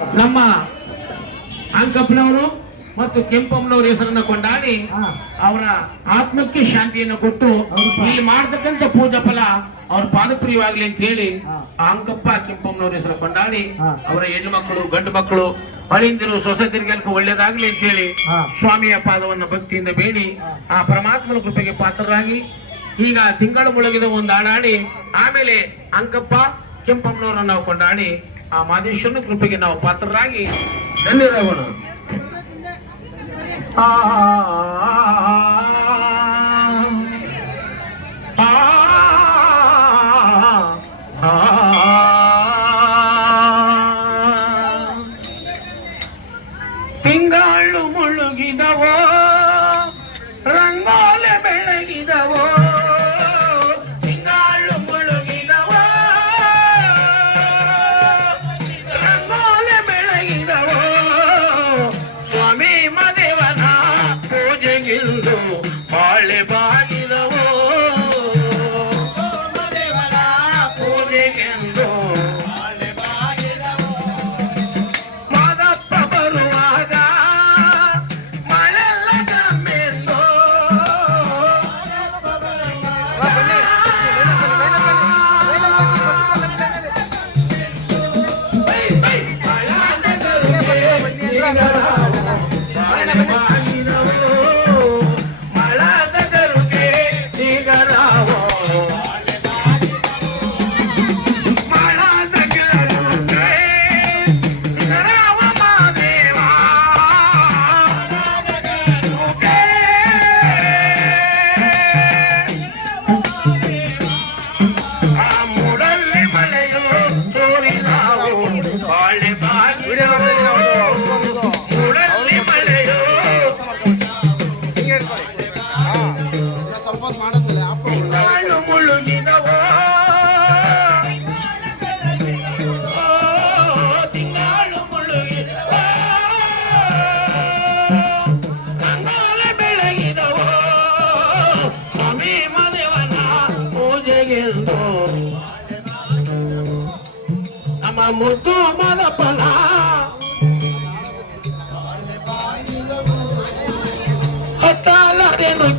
ನಮ್ಮ ಅಂಕಪ್ಪನವರು ಮತ್ತು ಕೆಂಪಮ್ಮನವರ ಹೆಸರನ್ನ ಕೊಂಡಾಡಿ ಅವರ ಆತ್ಮಕ್ಕೆ ಶಾಂತಿಯನ್ನು ಕೊಟ್ಟು ಇಲ್ಲಿ ಮಾಡತಕ್ಕಂತ ಪೂಜಾ ಫಲ ಅವ್ರ ಪಾದಪ್ರಿಯವಾಗ್ಲಿ ಅಂತ ಹೇಳಿ ಆ ಅಂಕಪ್ಪ ಕೆಂಪಮ್ಮನವ್ರ ಹೆಸರು ಕೊಂಡಾಡಿ ಅವರ ಹೆಣ್ಣು ಮಕ್ಕಳು ಗಂಡು ಮಕ್ಕಳು ಅಳಿಂದಿರು ಸೊಸೈತಿರಿಗೆಲ್ಕ ಒಳ್ಳೇದಾಗ್ಲಿ ಅಂತ ಹೇಳಿ ಸ್ವಾಮಿಯ ಪಾದವನ್ನು ಭಕ್ತಿಯಿಂದ ಬೇಡಿ. ಆ ಪರಮಾತ್ಮನ ಕೃಪೆಗೆ ಪಾತ್ರರಾಗಿ ಈಗ ತಿಂಗಳು ಮುಳುಗಿದ ಒಂದು ಆಡಾಡಿ ಆಮೇಲೆ ಅಂಕಪ್ಪ ಕೆಂಪಮ್ಮನವರನ್ನ ನಾವು ಕೊಂಡಾಡಿ ಆ ಮಾದೇಶನ ಕೃಪೆಗೆ ನಾವು ಪಾತ್ರರಾಗಿ ಎಲ್ಲಿರೋಣ ಆ, ಆ, vamos toma la pala. La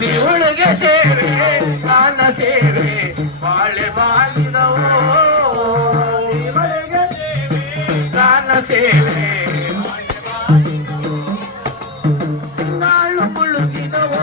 ಅತಿ ಒಳಗೆ ಸೇವೆ ಕಾಲ ಸೇವೆ ಬಾಳೆ ಬಾಗಿದವು ಕಾಲ ಸೇವೆ ತಿಂಗಳು ಮುಳುಗಿದವೋ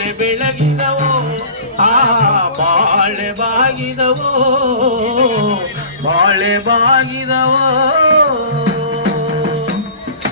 ರಂಗೋಲೆ ಬೆಳಗಿದವೋ ಆ ಬಾಳೆ ಬಾಗಿದವೋ ಬಾಳೆ ಬಾಗಿದವೋ.